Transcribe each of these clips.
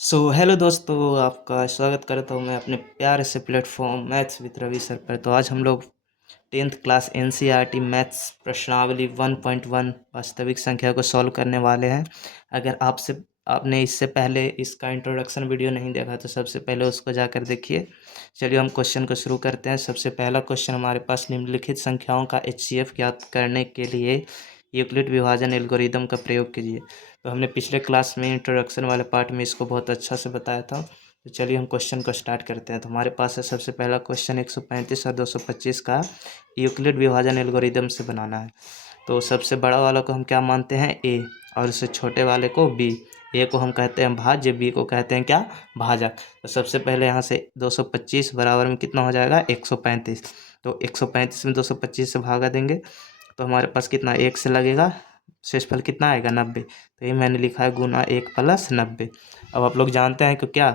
Hello दोस्तों, आपका स्वागत करता हूँ मैं अपने प्यारे से platform maths with Ravi sir पर। तो आज हम लोग 10th क्लास एनसीईआरटी मैथ्स प्रश्नावली 1.1 वास्तविक संख्या को सॉल्व करने वाले हैं। अगर आपने इससे पहले इसका इंट्रोडक्शन वीडियो नहीं देखा तो सबसे पहले उसको जाकर देखिए। चलिए हम क्वेश्चन को शुरू करते हैं। सबसे पहला क्वेश्चन हमारे पास, निम्नलिखित संख्याओं का एचसीएफ ज्ञात करने के लिए यूक्लिड विभाजन एल्गोरिदम का प्रयोग कीजिए। तो हमने पिछले क्लास में इंट्रोडक्शन वाले पार्ट में इसको बहुत अच्छा से बताया था। तो चलिए हम क्वेश्चन को स्टार्ट करते हैं। तो हमारे पास है सबसे पहला क्वेश्चन 135 और 225 का यूक्लिड विभाजन एल्गोरिदम से बनाना है। तो सबसे बड़ा वाला को हम क्या मानते हैं, ए, और उससे छोटे वाले को बी। ए को हम कहते हैं भाज्य, बी को कहते हैं क्या, भाजक। तो सबसे पहले यहाँ से 225 बराबर में कितना हो जाएगा, 135। तो 135 में 225 से भागा देंगे तो हमारे पास कितना, एक से लगेगा, शेषफल कितना आएगा, 90। तो ये मैंने लिखा है गुना 1 + 90। अब आप लोग जानते हैं कि क्या,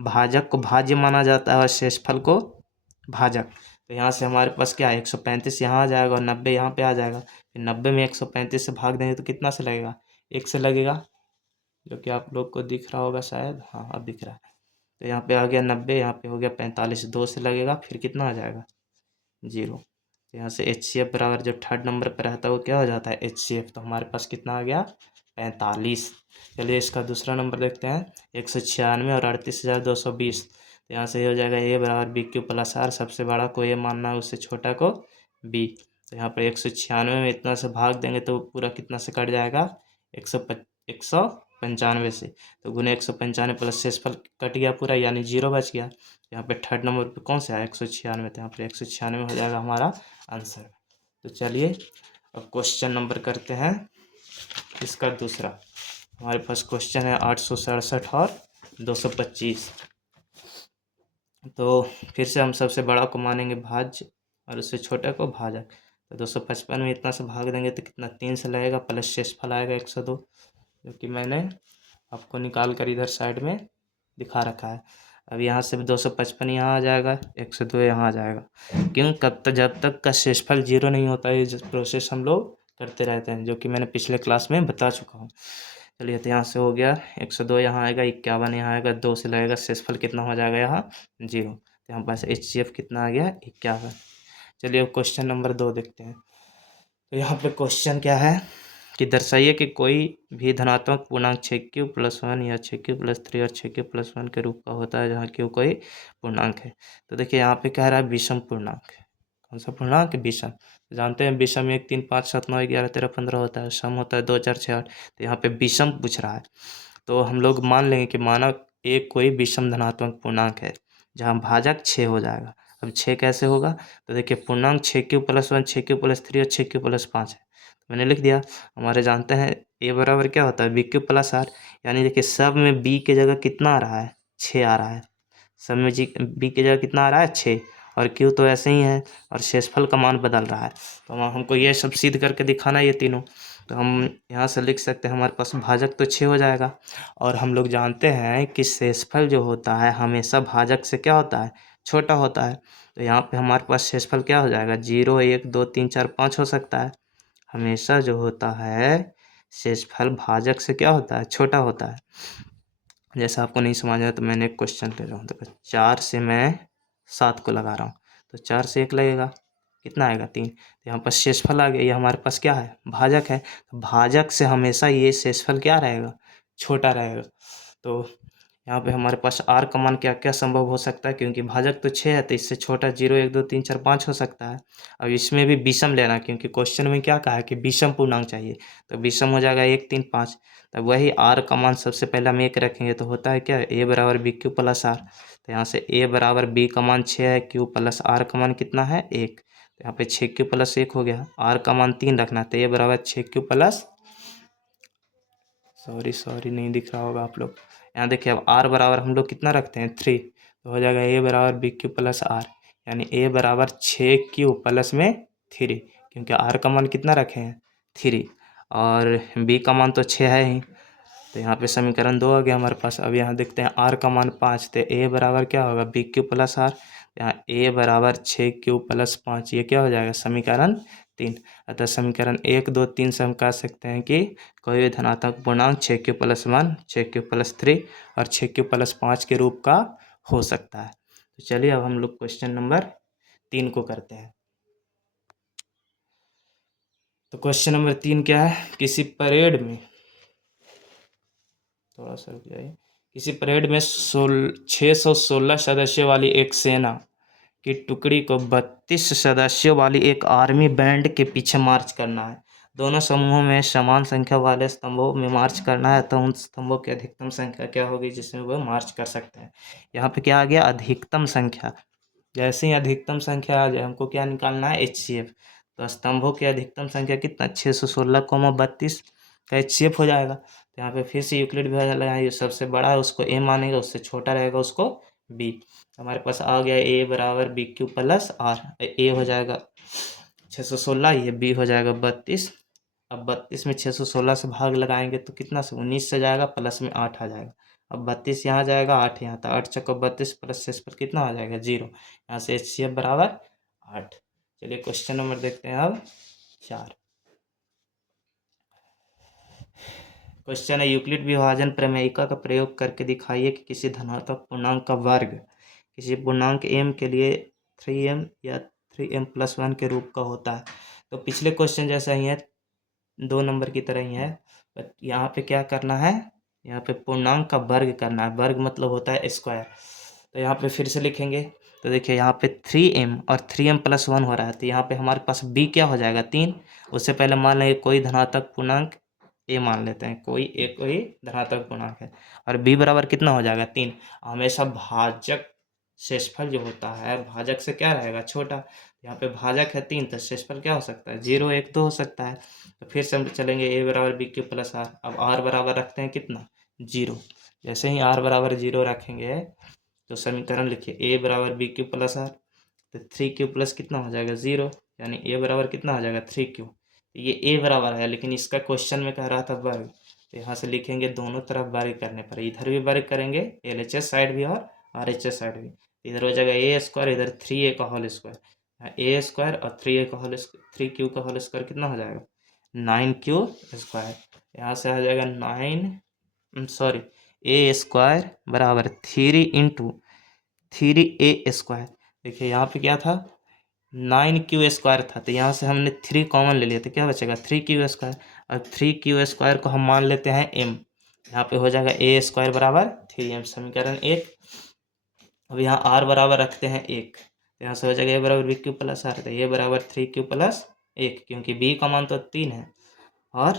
भाजक को भाज्य माना जाता है और शेषफल को भाजक। तो यहाँ से हमारे पास क्या है, 135 यहाँ आ जाएगा और 90 यहाँ पे आ जाएगा। फिर 90 में 135 से भाग देंगे तो कितना से लगेगा, एक से लगेगा, जो कि आप लोग को दिख रहा होगा शायद। हाँ, अब दिख रहा है। तो यहाँ पे आ गया 90, यहाँ पे हो गया 45, 2 से लगेगा, फिर कितना आ जाएगा, 0। तो यहाँ से एच सी एफ बराबर जो थर्ड नंबर पर रहता है वो क्या हो जाता है, एच सी एफ। तो हमारे पास कितना आ गया, 45। चलिए इसका दूसरा नंबर देखते हैं, 196 और 38,220। तो यहाँ से ये हो जाएगा ए बराबर बी क्यू प्लस आर। सबसे बड़ा को ए मानना है, उससे छोटा को बी। तो यहाँ पर 196 में इतना से भाग देंगे तो पूरा कितना से कट जाएगा, 195 से। तो गुने 195 प्लस शेषफल कट गया पूरा, यानी 0 बच गया। यहाँ पे थर्ड नंबर पे कौन सा है, 196। तो यहाँ पे 196 हो जाएगा हमारा आंसर। तो चलिए अब क्वेश्चन नंबर करते हैं इसका दूसरा। हमारे पास क्वेश्चन है 867 और 225। तो फिर से हम सबसे बड़ा को मानेंगे भाज्य और उससे छोटे को भाजक। तो 255 में इतना से भाग देंगे तो कितना, 3 से लगेगा, प्लस शेषफल आएगा 102, जो कि मैंने आपको निकाल कर इधर साइड में दिखा रखा है। अब यहाँ से 255 यहाँ आ जाएगा, 102 यहाँ आ जाएगा। क्यों, कब तक, जब तक का शेषफल 0 नहीं होता है, ये प्रोसेस हम लोग करते रहते हैं, जो कि मैंने पिछले क्लास में बता चुका हूँ। चलिए तो यहाँ से हो गया 102 यहाँ आएगा, 51 यहाँ आएगा, 2 से लगेगा, शेषफल कितना हो जाएगा यहाँ, 0। तो यहाँ पास एच सी एफ कितना आ गया, 51। चलिए अब क्वेश्चन नंबर 2 देखते हैं। तो यहाँ पे क्वेश्चन क्या है कि दर्शाइए कि कोई भी धनात्मक पूर्णांक 6q+1 या 6q+3 और 6q+1 के रूप का होता है, जहाँ q कोई पूर्णांक है। तो देखिए यहाँ पे कह रहा है विषम पूर्णांक है। कौन सा पूर्णांक है, विषम। तो जानते हैं विषम 1 3 5 7 9 11 13 15 होता है, सम होता है 2 4 6 8। तो यहाँ पे विषम पूछ रहा है, तो हम लोग मान लेंगे कि माना एक कोई विषम धनात्मक पूर्णांक है, जहाँ भाजक 6 हो जाएगा। अब 6 कैसे होगा, तो देखिए पूर्णांक 6q+1 6q+3 और 6q+5 है। तो मैंने लिख दिया। हमारे जानते हैं ए बराबर क्या होता है, बी क्यू प्लस आर। यानी देखिए सब में बी के जगह कितना आ रहा है, 6 आ रहा है। सब में जी बी की जगह कितना आ रहा है, 6। और क्यू तो ऐसे ही है, और शेषफल का मान बदल रहा है। तो हमको ये सब सिद्ध करके दिखाना है, ये तीनों। तो हम यहाँ से लिख सकते हैं, हमारे पास भाजक तो 6 हो जाएगा। और हम लोग जानते हैं कि शेषफल जो होता है हमेशा भाजक से क्या होता है, छोटा होता है। तो यहाँ पे हमारे पास शेषफल क्या हो जाएगा, 0 1 2 3 4 5 हो सकता है। हमेशा जो होता है शेषफल भाजक से क्या होता है, छोटा होता है। जैसा आपको नहीं समझ आया तो मैंने एक क्वेश्चन ले रहा हूँ। देखो 4 से मैं 7 को लगा रहा हूँ, तो 4 से 1 लगेगा, कितना आएगा, 3। तो यहाँ पर शेषफल आ गया, ये हमारे पास क्या है, भाजक है। तो भाजक से हमेशा ये शेषफल क्या रहेगा, छोटा रहेगा। तो यहाँ पे हमारे पास आर का मान क्या क्या संभव हो सकता है, क्योंकि भाजक तो 6 है, तो इससे छोटा 0 1 2 3 4 5 हो सकता है। अब इसमें भी विषम लेना, क्योंकि क्वेश्चन में क्या कहा है कि विषम पूर्णांक चाहिए। तो विषम हो जाएगा 1 3 5। तब वही आर का मान सबसे पहले हम 1 रखेंगे, तो होता है क्या, ए बराबर बी क्यू प्लस आर। तो यहाँ से ए बराबर बी का मान 6 है, क्यू प्लस आर का मान कितना है, 1। तो यहाँ पे 6q+1 हो गया, आर का मान 3 रखना है, तो ए बराबर 6q प्लस, सॉरी नहीं दिख रहा होगा आप लोग। यहाँ देखिए अब आर बराबर हम लोग कितना रखते हैं, 3। तो हो जाएगा ए बराबर बी क्यू प्लस आर, यानी ए बराबर 6q प्लस में 3, क्योंकि आर का मान कितना रखे हैं, 3, और बी का मान तो 6 है ही। तो यहाँ पे समीकरण 2 आ गया हमारे पास। अब यहाँ देखते हैं आर का मान 5, तो ए बराबर क्या होगा, बी क्यू प्लस आर। यहाँ ए बराबर 6q + 5, ये क्या हो जाएगा, समीकरण 3। अतः समीकरण 1, 2, 3 से हम कह सकते हैं कि कोई भी धनात्मक पूर्णांक 6q+1, 6q+3 और 6q+5 के रूप का हो सकता है। तो चलिए अब हम लोग क्वेश्चन नंबर 3 को करते हैं। तो क्वेश्चन नंबर 3 क्या है? किसी परेड में, थोड़ा सा रुक जाइए, किसी परेड में 616 सदस्यों वाली एक सेना की टुकड़ी को 32 सदस्यों वाली एक आर्मी बैंड के पीछे मार्च करना है। दोनों समूहों में समान संख्या वाले स्तंभों में मार्च करना है, तो उन स्तंभों की अधिकतम संख्या क्या होगी जिसमें वह मार्च कर सकते हैं। यहाँ पे क्या आ गया? अधिकतम संख्या। जैसे ही अधिकतम संख्या आ जाए हमको क्या निकालना है? HCF। तो स्तंभों की अधिकतम संख्या कितना? 616, 32 का HCF हो जाएगा। तो यहाँ पे फिर से यूक्लिड विभाजन लगाएंगे, सबसे बड़ा है उसको A मानेंगे, उससे छोटा रहेगा उसको B। हमारे पास आ गया A बराबर BQ+R। A हो जाएगा 616, ये B हो जाएगा 32। अब 32 में 616 से भाग लगाएंगे तो कितना से 19 से जाएगा, प्लस में 8 आ जाएगा। अब 32 यहाँ जाएगा, 8 यहाँ था, 8 चक्का 32 प्लस 6 पर कितना आ जाएगा? 0। यहाँ से HCF बराबर 8। चलिए क्वेश्चन नंबर देखते हैं अब 4। क्वेश्चन है, यूक्लिड विभाजन प्रमेयिका का प्रयोग करके दिखाइए कि किसी धनात्मक पूर्णांक का वर्ग किसी पूर्णांक m के लिए 3m या 3m+1 के रूप का होता है। तो पिछले क्वेश्चन जैसा ही है, 2 नंबर की तरह ही है, बट यहाँ पे क्या करना है? यहाँ पे पूर्णांक का वर्ग करना है। वर्ग मतलब होता है स्क्वायर। तो यहाँ पे फिर से लिखेंगे, तो देखिए यहाँ पे 3m और 3m+1 हो रहा है, तो यहाँ पे हमारे पास b क्या हो जाएगा? 3। उससे पहले मान लेंगे कोई धनात्मक पूर्णांक a मान लेते हैं, कोई धनात्मक पूर्णांक है, और b बराबर कितना हो जाएगा? 3। हमेशा भाजक शेषफल जो होता है, भाजक से क्या रहेगा? छोटा। यहाँ पे भाजक है 3, तो शेषफल क्या हो सकता है? 0, 1, 2 हो सकता है। तो फिर से हम चलेंगे A बराबर BQ+R। अब R बराबर रखते हैं कितना? 0। जैसे ही R बराबर 0 रखेंगे तो समीकरण लिखिए, A बराबर BQ+R। तो 3Q प्लस कितना हो जाएगा? 0। यानी A बराबर कितना हो जाएगा? 3Q। तो ये A बराबर है, लेकिन इसका क्वेश्चन में कह रहा था वर्ग, तो यहाँ से लिखेंगे दोनों तरफ वर्ग करने पर, इधर भी वर्ग करेंगे LHS साइड भी और RHS साइड भी। इधर हो जाएगा A², इधर 3A का होल स्क्वायर। A² और 3A का होल 3Q का होल स्क्वायर कितना हो जाएगा? 9Q²। यहाँ से आ जाएगा 9 बराबर 3 इंटू 3A²। देखिए यहाँ पे क्या था? 9Q² था, तो यहाँ से हमने 3 कॉमन ले लिया, तो क्या बचेगा? 3Q²। और 3Q² को हम मान लेते हैं m। यहाँ पे हो जाएगा A² बराबर 3m, समीकरण 1। अब यहाँ R बराबर रखते हैं 1, तो यहाँ से हो जाएगा A बराबर BQ+R। तो A बराबर 3Q+1, क्योंकि B का मान तो 3 है और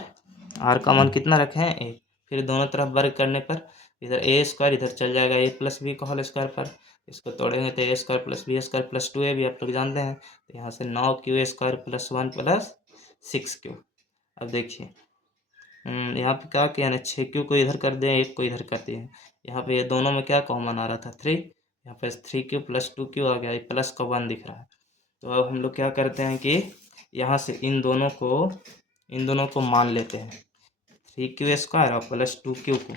R का मान कितना रखे हैं? 1। फिर दोनों तरफ वर्ग करने पर इधर A², इधर चल जाएगा A+B का होल स्क्वायर पर, इसको तोड़ेंगे तो A²+B² + 2A भी आप लोग जानते हैं। तो यहाँ से 9Q² + 1 + 6Q। अब देखिए यहाँ पे क्या किया ना, 6Q को इधर कर दिए, 1 को इधर कर दिए। यहाँ पे ये दोनों में क्या कॉमन आ रहा था? 3। यहाँ पे 3Q + 2Q आ गया, ये प्लस का 1 दिख रहा है। तो अब हम लोग क्या करते हैं कि यहाँ से इन दोनों को मान लेते हैं। 3Q² और प्लस 2Q को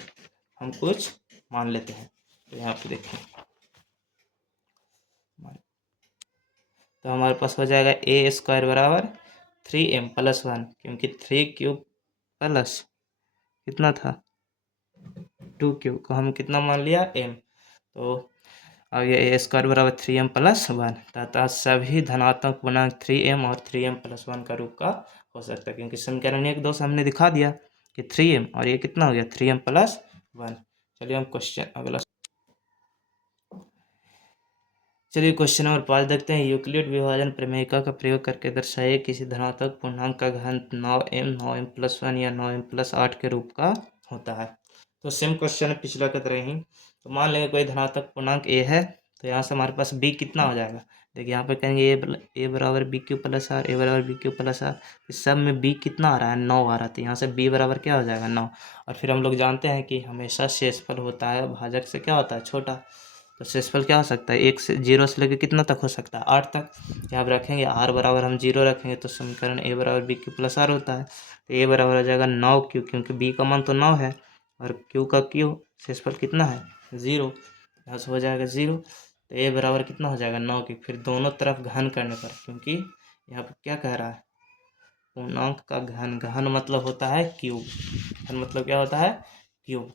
हम कुछ मान लेते हैं। तो यहाँ पे देखिए, तो हमारे पास हो जाएगा A² बराबर 3m+1, क्योंकि 3Q प्लस कितना था? 2Q को हम कितना मान लिया? m। तो अब ये A² बराबर 3m+1, तथा सभी धनात्मक पूर्णांक 3m और 3m+1 का रूप का हो सकता है, क्योंकि समीकरण 1, 2 से हमने दिखा दिया कि 3m और ये कितना हो गया? 3m+1। चलिए हम क्वेश्चन नंबर 5 देखते हैं। यूक्लिड विभाजन प्रमेयिका का प्रयोग करके दर्शाइए किसी धनात्मक पूर्णांक का घन 9m, 9m+1 या 9m+8 के रूप का होता है। तो सेम क्वेश्चन है पिछला की तरह ही। तो मान लेंगे कोई धनात्मक पूर्णांक A है, तो यहाँ से हमारे पास B कितना हो जाएगा? देखिए यहाँ पे कहेंगे A बराबर BQ+R, A बराबर BQ+R। इस सब में B कितना आ रहा है? 9 आ रहा था। यहाँ से B बराबर क्या हो जाएगा? 9। और फिर हम लोग जानते हैं कि हमेशा शेषफल होता है भाजक से क्या होता है? छोटा। तो शेषफल क्या हो सकता है? 0 से लेकर कितना तक हो सकता है? 8 तक। यहाँ पर रखेंगे R बराबर हम 0 रखेंगे, तो समीकरण A बराबर BQ+R होता है। तो A बराबर हो जाएगा 9Q, क्योंकि B का मान तो 9 है और Q का Q शेषफल कितना है? 0। यहाँ से हो जाएगा 0। तो A बराबर कितना हो जाएगा? 9 की। फिर दोनों तरफ घन करने पर, क्योंकि यहाँ पर क्या कह रहा है? पूर्णांक का घन, घन मतलब होता है क्यूब, घन मतलब क्या होता है क्यूब।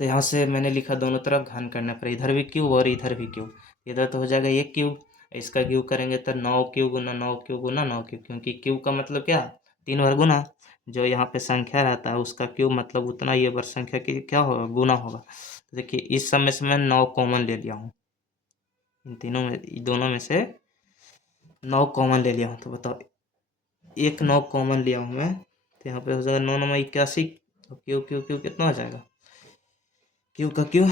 तो यहाँ से मैंने लिखा दोनों तरफ घन करने पर, इधर भी क्यूब और इधर भी क्यूब, इधर तो हो जाएगा एक क्यूब, इसका क्यूब करेंगे तो 9 क्यूब गुना 9 क्यूब गुना 9 क्यूब, क्योंकि क्यूब का मतलब क्या 3 बार गुना, जो यहाँ पे संख्या रहता है उसका क्यूब मतलब उतना ये बार संख्या की क्या होगा गुना होगा। तो देखिए इस सब में से मैं 9 कॉमन ले लिया हूँ, इन तीनों में दोनों में से 9 कॉमन ले लिया हूँ, तो बताओ एक 9 कॉमन लिया हूँ मैं, तो यहाँ पे हो जाएगा 9 9 81, तो क्यू क्यू क्यू कितना हो जाएगा, क्यू का क्यू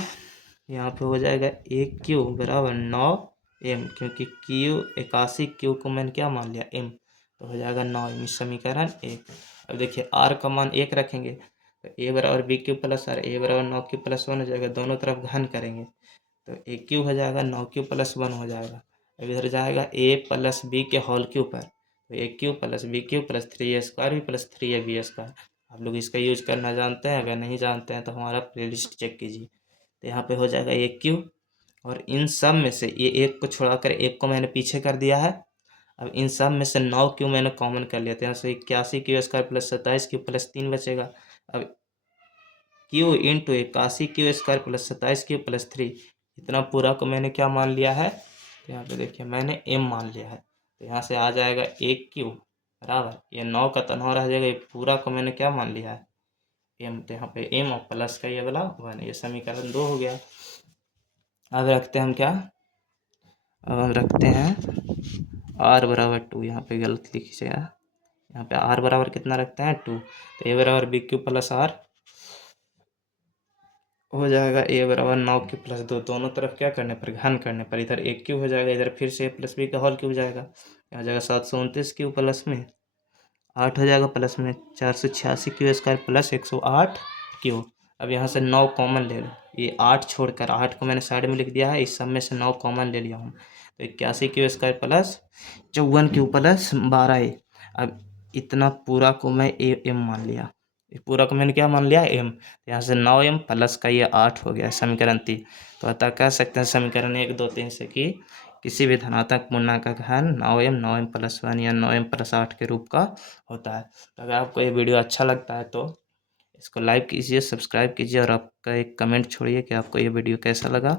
यहाँ पे हो जाएगा एक क्यू बराबर 9 एम, क्योंकि क्यू 81 क्यू को मैंने क्या मान लिया एम, तो हो जाएगा 9 एम, इस समीकरण 1। अब देखिए आर का मान 1 रखेंगे तो ए बराबर बी क्यू प्लस आर, ए बराबर 9 क्यू प्लस 1 हो जाएगा, दोनों तरफ घन करेंगे तो ए क्यू हो जाएगा 9 क्यू प्लस 1 हो जाएगा। अब इधर जाएगा ए प्लस बी के होल क्यू पर, तो A cube plus B cube plus 3a² भी प्लस 3ab²। आप लोग इसका यूज करना जानते हैं, अगर नहीं जानते हैं तो हमारा प्लेलिस्ट चेक कीजिए। तो यहाँ पे हो जाएगा एक क्यू, और इन सब में से ये एक को छोड़ाकर एक को मैंने पीछे कर दिया है। अब इन सब में से 9 क्यू मैंने कॉमन कर लिया था, यहाँ से 81 क्यू² प्लस 27 क्यू प्लस 3 बचेगा। अब क्यू इंटू 81 क्यू² प्लस 27 क्यू प्लस 3, इतना पूरा को मैंने क्या मान लिया है, तो यहाँ पे देखिए मैंने m मान लिया है, तो यहाँ से आ जाएगा एक क्यू बराबर, ये 9 का तो 9 रह जाएगा, ये पूरा को मैंने क्या मान लिया है m, तो यहाँ पे m और प्लस का ये वाला 1, ये समीकरण 2 हो गया। अब रखते हैं हम क्या, अब हम रखते हैं r बराबर 2, यहाँ पे गलत लिखिएगा, यहाँ पे r बराबर कितना रखते हैं 2, तो a बराबर बी क्यू प्लस आर हो जाएगा, ए बराबर 9 क्यू प्लस 2, दोनों तरफ क्या करने पर घन करने पर, इधर एक क्यू हो जाएगा, इधर फिर से ए प्लस बी का होल क्यू हो जाएगा, यहाँ जाएगा 729 क्यू प्लस में 8 हो जाएगा, प्लस में 486 क्यू² प्लस 108 क्यू। अब यहाँ से 9 कॉमन ले लो, ये 8 छोड़कर 8 को मैंने साइड में लिख दिया है, इस सब में से 9 कॉमन ले लिया हूँ, तो 81 क्यू² प्लस 54 क्यू प्लस 12a। अब इतना पूरा को मैं एम मान लिया, पूरा को मैंने क्या मान लिया एम, यहाँ से 9m प्लस का ये 8 हो गया समीकरण 3। तो अतः कह सकते हैं समीकरण 1 2 3 से कि किसी भी धनात्मक पूर्णांक का घन 9m प्लस 1 या 9m प्लस 8 के रूप का होता है। तो अगर आपको ये वीडियो अच्छा लगता है तो इसको लाइक कीजिए, सब्सक्राइब कीजिए, और आपका एक कमेंट छोड़िए कि आपको ये वीडियो कैसा लगा।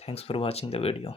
Thanks for watching the video.